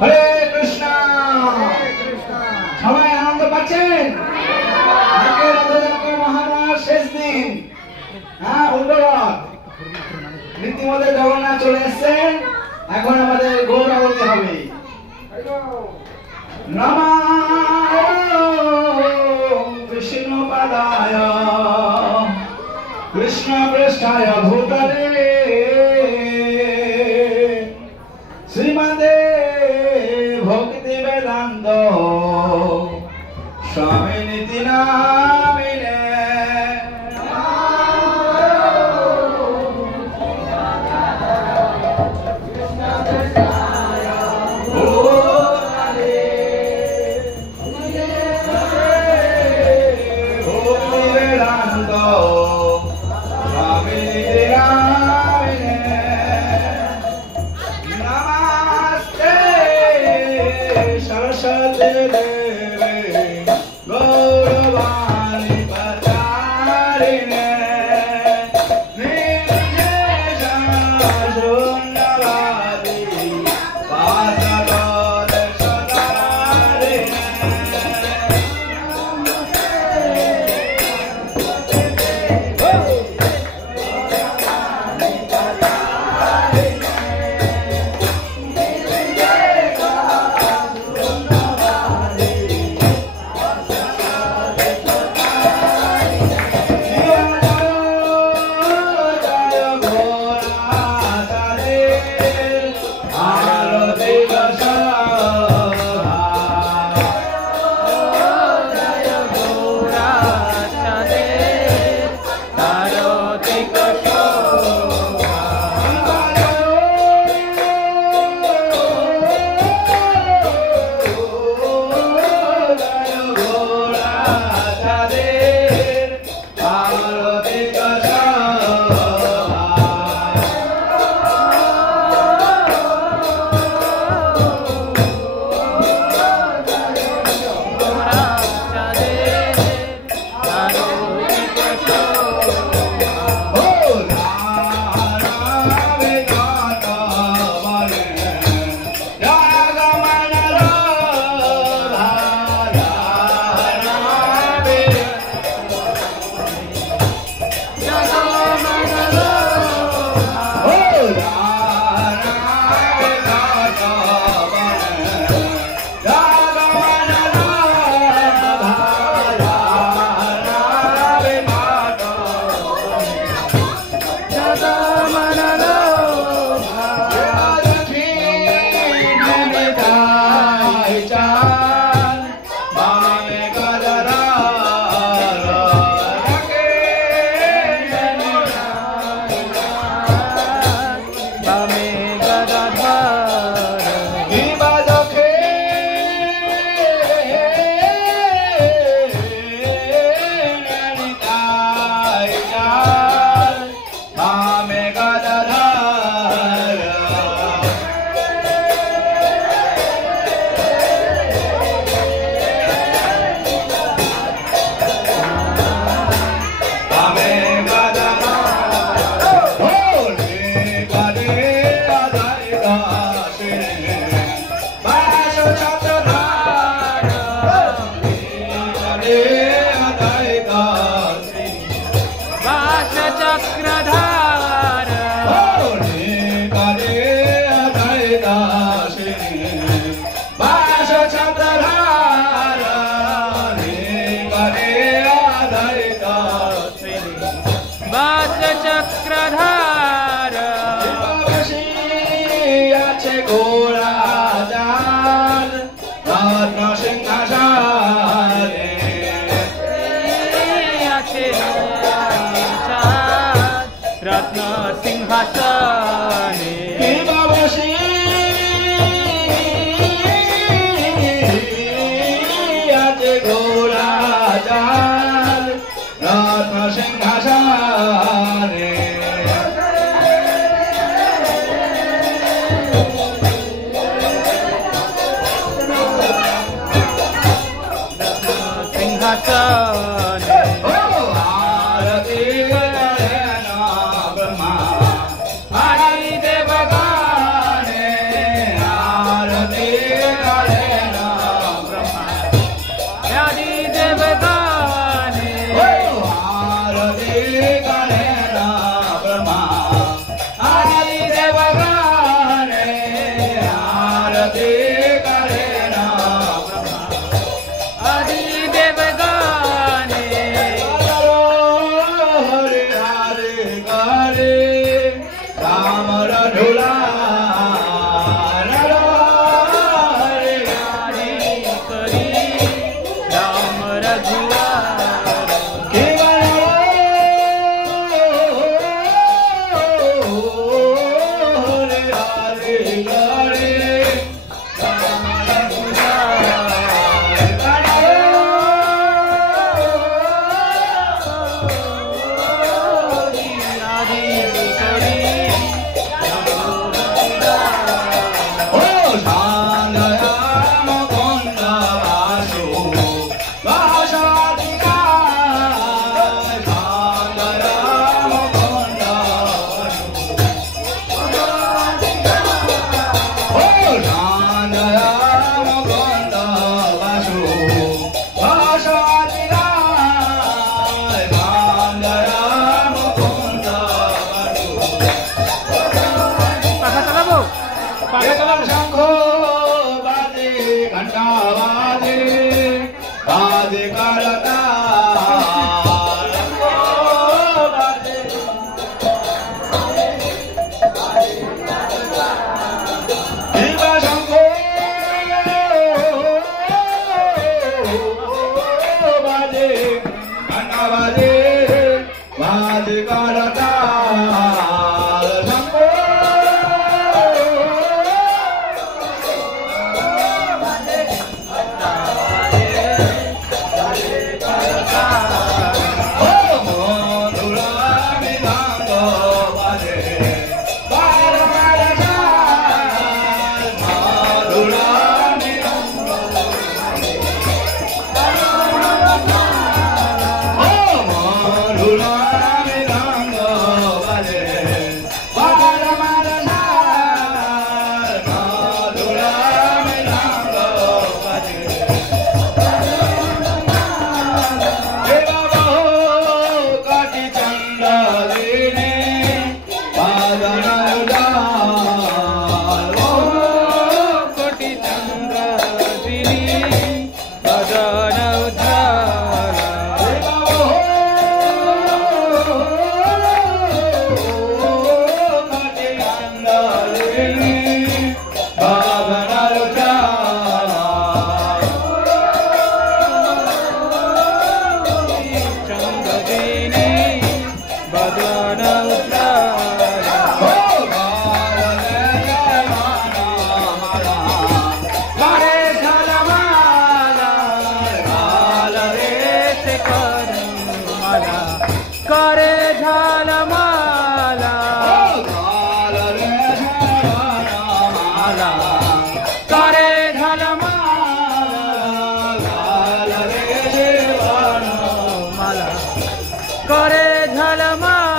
হরে কৃষ্ণ সবাই আনন্দ পাচ্ছেন আজকে রথযাত্রা মহারাজ শেষ দিন হ্যাঁ উল্টোরথ রীতিমতো জগন্নাথ চলে এসছেন এখন আমাদের গৌর আরতি হবে নমো বিষ্ণু পাদায় কৃষ্ণ পৃষ্ঠায় ভূতলে শ্রীমদে ভক্তি বেদান্ত স্বামী নীতি নামিনে Hare সিংহাসনে বসি আছে ঘোড়া চাল রত্ন সিংহাসনে সিংহাসনে আরতি করেন ব্রহ্মা হরি দেব গানে আরতি করেন ব্রহ্মা হরি দেব গানে আরতি করেন ব্রহ্মা হরি দেব গানে আরতি করেন ব্রহ্মা হরি দেব গানে হরে হরে হরে রামর ঢোলা হরে হরি করি রাম রঘুরার হরে হরে হরে হরি করি ও সান্ধ্যয়াম গন্ধ বাসু বাসাদিকা সান্ধ্যয়াম গন্ধ ও সান্ধ্যয়াম গন্ধ বাসু বাসাদিকা সান্ধ্যয়াম গন্ধ বাসু পাখা চালাবো পাখা চালাবো শঙ্খ বাজে ঘন্টা বাজে বাজে করতা বাজে শিবা শঙ্খ বাজে ঘন্টা বাজে বাজে করতা শঙ্খ কোটি চন্দ্র দিনী ভজন উজ্জ্বল চন্দ্র দিনী ভজন উজ্জ্বল করে ঝালমালা করে ঝালমালা করে ঝালমালা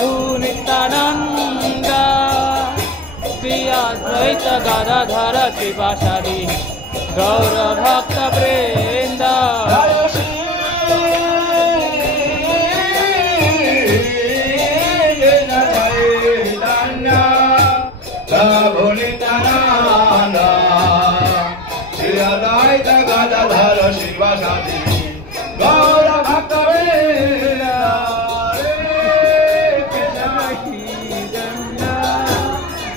प्रभु नित्यानंद श्री अद्वैत गदाधर शिवासादि गौर भक्त वृंद प्रभु नित्यानंद श्री अद्वैत गदाधर शिवासादि गौर भक्त वृंद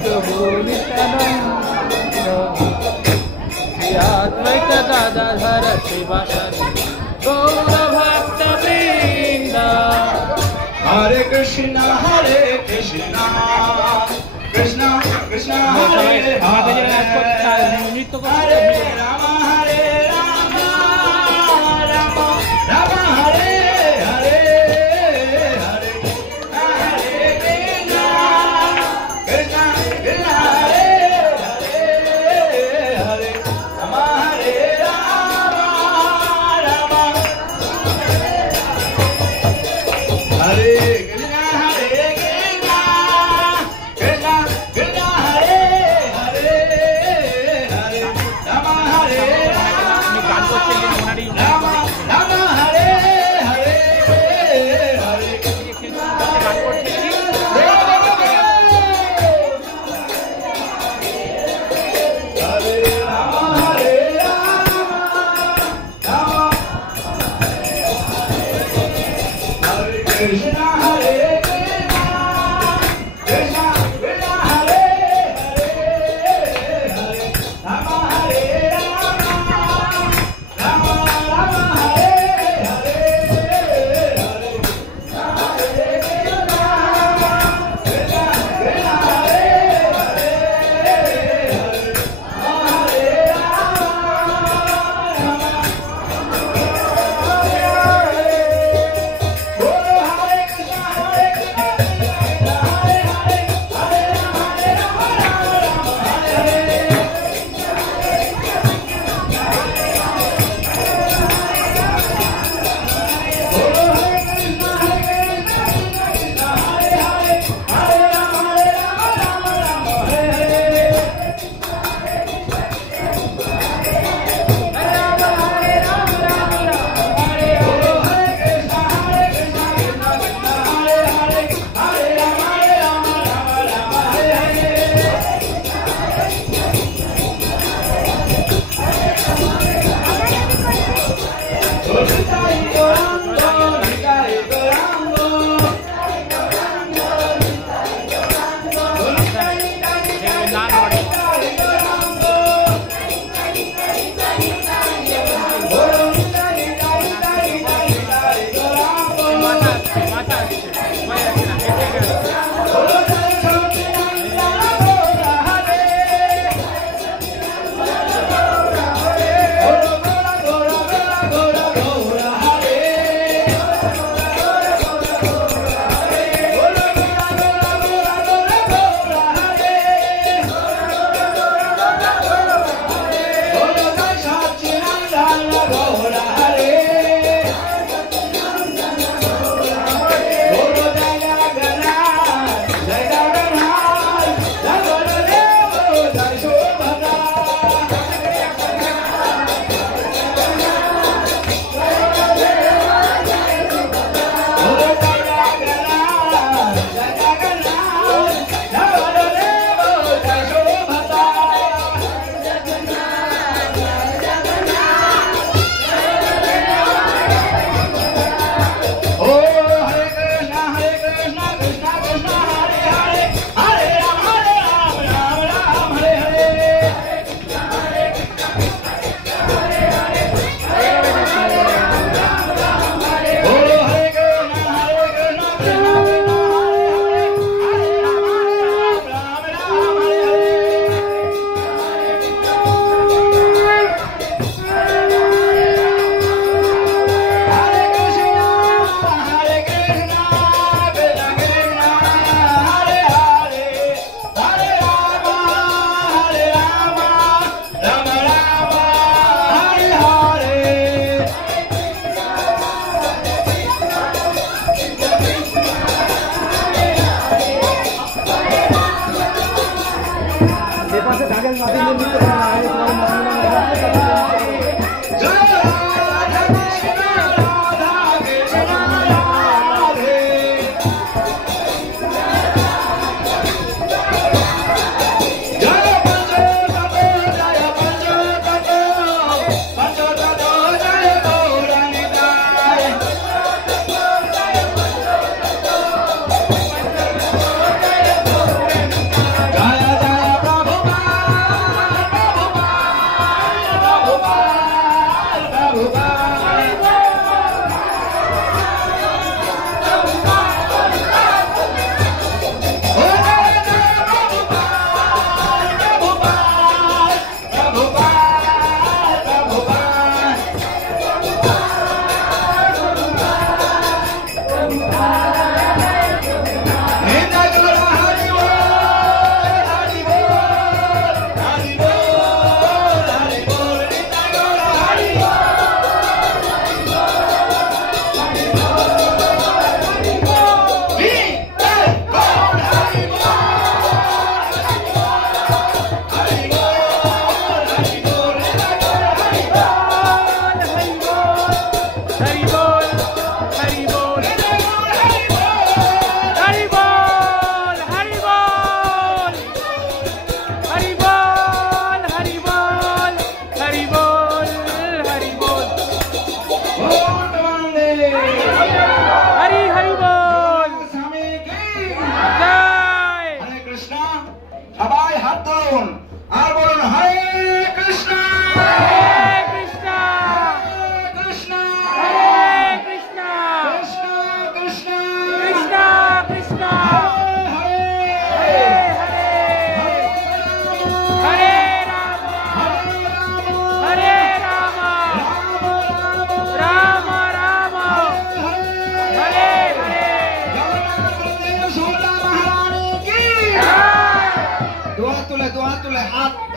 प्रभु नित्यानंद श्री अद्वैत गदाधर शिवासादि गौर भक्त वृंद हरे कृष्णा कृष्णा कृष्णा हरे हरे हरे राम राम राम हरे हरे हरे हरे कृष्णा कृष्णा हरे हरे हरे राम राम हरे कृष्णा कृष्णा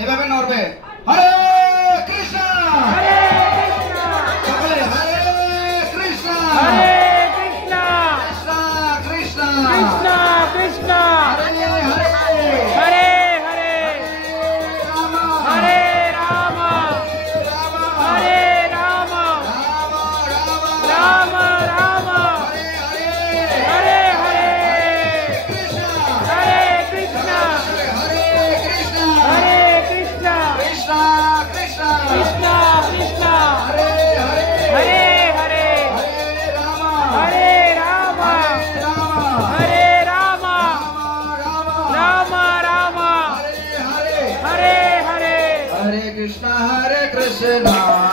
এভাবে নড়বে। হরে কৃষ্ণ হরে কৃষ্ণ সকলে হরে কৃষ্ণ হরে কৃষ্ণ কৃষ্ণ কৃষ্ণ কৃষ্ণ কৃষ্ণ হরে হরে হরে হরে রাম হরে রাম রাম হরে রাম রাম রাম রাম রাম হরে হরে হরে কৃষ্ণ হরে কৃষ্ণ হরে কৃষ্ণ হরে কৃষ্ণ কৃষ্ণ কৃষ্ণ কৃষ্ণ কৃষ্ণ হরে হরে হরে হরে হরে রাম হরে রাম রাম হরে রাম রাম রাম রাম হরে হরে হরে হরে हरे कृष्णा